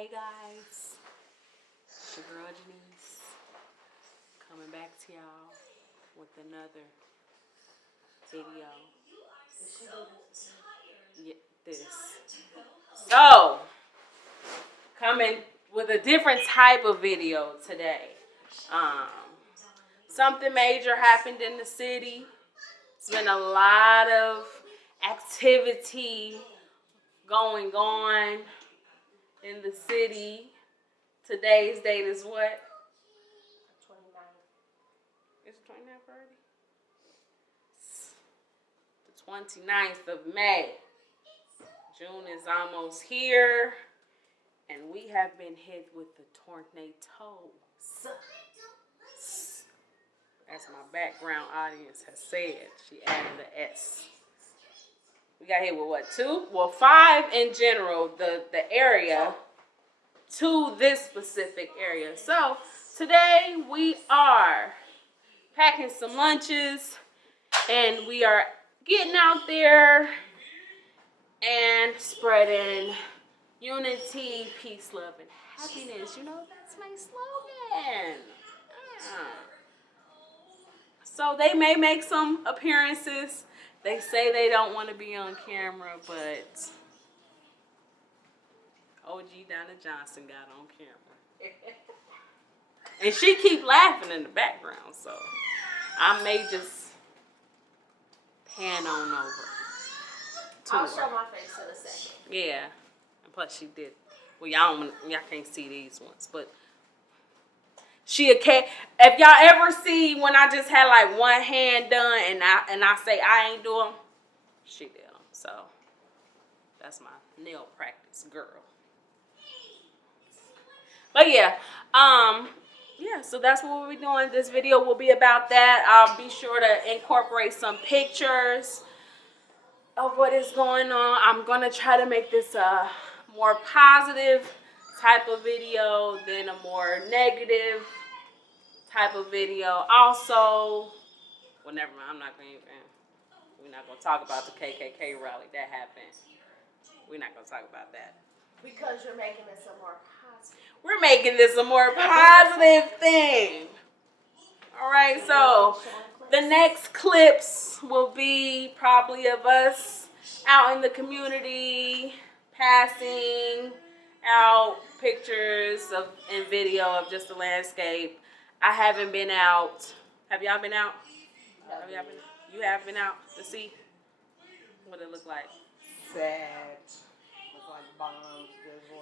Hey guys, it's your girl Janice, coming back to y'all with another video. So, coming with a different type of video today. Something major happened in the city. It's been a lot of activity going on in the city. Today's date is what? 29th. It's 29th already? It's the 29th of May. June is almost here. And we have been hit with the tornadoes. As my background audience has said, she added the S. We got hit with what, 2? Well, 5 in general, the area, to this specific area. So today we are packing some lunches and we are getting out there and spreading unity, peace, love, and happiness. You know, that's my slogan. So they may make some appearances. They say they don't want to be on camera, but OG Donna Johnson got on camera. And she keep laughing in the background, so I may just pan on over to I'll her. show my face in a second. Yeah. And plus she did. Well, y'all can't see these ones, but she okay. If y'all ever see when I just had like one hand done and I say I ain't do them, she did them. So that's my nail practice girl. But yeah, so that's what we'll be doing. This video will be about that. I'll be sure to incorporate some pictures of what is going on. I'm gonna try to make this a more positive type of video than a more negative type of video. Also, well, never mind. We're not gonna talk about the KKK rally that happened. We're not gonna talk about that because you're making this a more positive. We're making this a more positive thing. All right. So the next clips will be probably of us out in the community, passing out pictures and video of just the landscape. I haven't been out. Have y'all been out? You have been out to see what it look like? Sad. Look like bombs.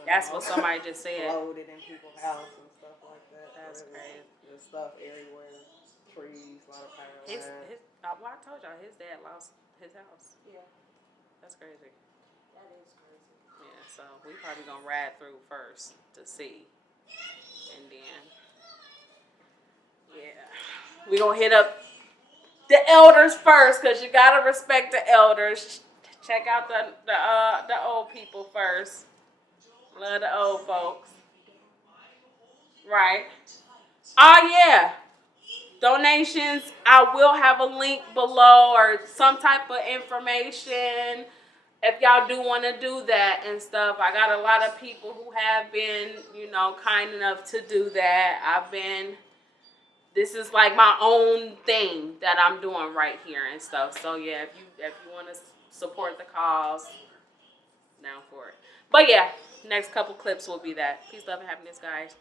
That's what somebody just said. Loaded in people's houses and stuff like that. That's crazy. There's stuff everywhere. Trees, a lot of power lines. Well, I told y'all his dad lost his house. Yeah. That's crazy. That is crazy. Yeah, so we probably gonna ride through first to see. And then we gonna hit up the elders first, cause you gotta respect the elders. Check out the old people first. Love the old folks. Right. Oh yeah. Donations. I will have a link below or some type of information if y'all do want to do that and stuff. I got a lot of people who have been, kind enough to do that. This is like my own thing that I'm doing right here and stuff. So yeah, if you want to support the cause, down for it. But yeah, next couple clips will be that. Peace, love, and happiness, guys.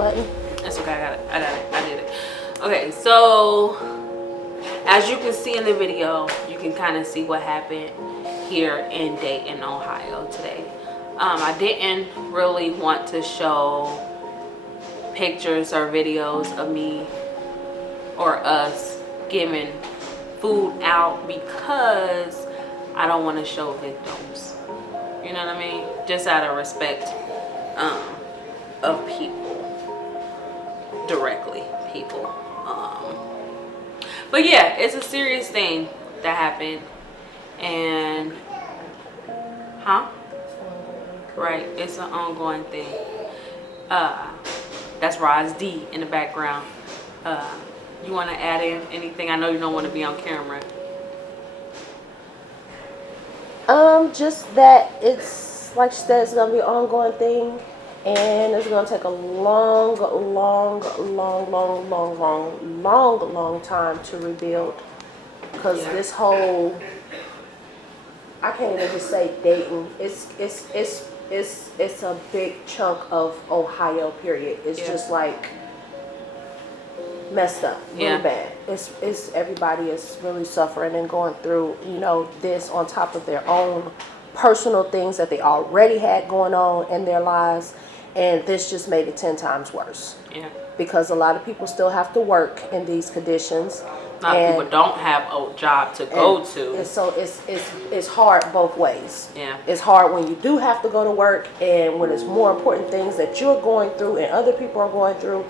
button. It's okay, I did it. Okay, so as you can see in the video, you can kind of see what happened here in Dayton, Ohio today. I didn't really want to show pictures or videos of me or us giving food out because I don't want to show victims. You know what I mean? Just out of respect of people, directly people. But yeah, it's a serious thing that happened, and right, it's an ongoing thing. That's Roz D in the background. You want to add in anything? I know you don't want to be on camera. Just that it's like she said, it's gonna be an ongoing thing, and it's gonna take a long time to rebuild. Because this whole, I can't even just say Dayton. It's a big chunk of Ohio. Period. It's just like messed up, really bad. It's everybody is really suffering and going through, this on top of their own personal things that they already had going on in their lives, and this just made it 10 times worse. Yeah. Because a lot of people still have to work in these conditions. A lot of people don't have a job to go to. And so it's hard both ways. Yeah. It's hard when you do have to go to work, and when it's more important things that you're going through and other people are going through.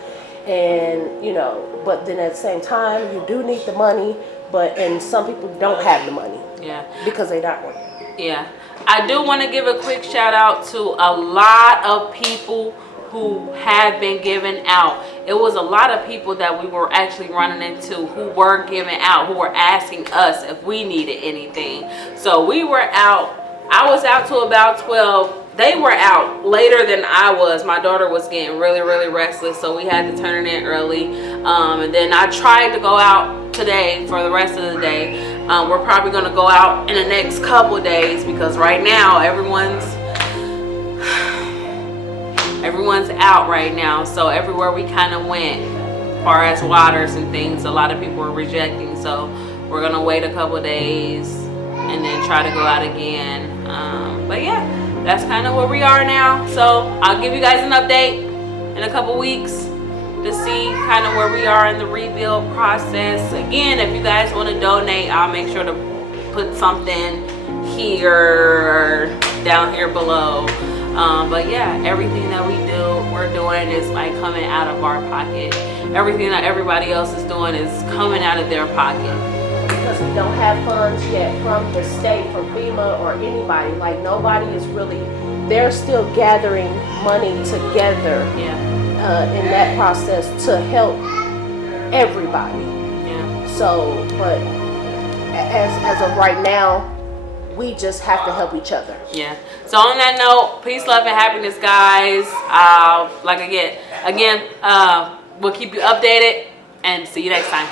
And but then at the same time you do need the money, and some people don't have the money because they're not working. I do want to give a quick shout out to a lot of people who have been given out. It was a lot of people that we were actually running into who were giving out, who were asking us if we needed anything. So we were out. I was out to about 12. They were out later than I was. My daughter was getting really restless, so we had to turn it in early. And then I tried to go out today for the rest of the day. We're probably going to go out in the next couple of days because right now everyone's out right now. So everywhere we kind of went, as far as waters and things, a lot of people were rejecting. So we're going to wait a couple of days and then try to go out again. But yeah, that's kind of where we are now. So I'll give you guys an update in a couple weeks to see kind of where we are in the rebuild process. Again, if you guys want to donate, I'll make sure to put something here or down here below. But yeah, everything that we're doing is like coming out of our pocket. Everything that everybody else is doing is coming out of their pocket. Because we don't have funds yet from the state, from FEMA or anybody. Like nobody is really, they're still gathering money together in that process to help everybody. Yeah. So, but as of right now, we just have to help each other. Yeah. So on that note, peace, love, and happiness, guys. We'll keep you updated and see you next time.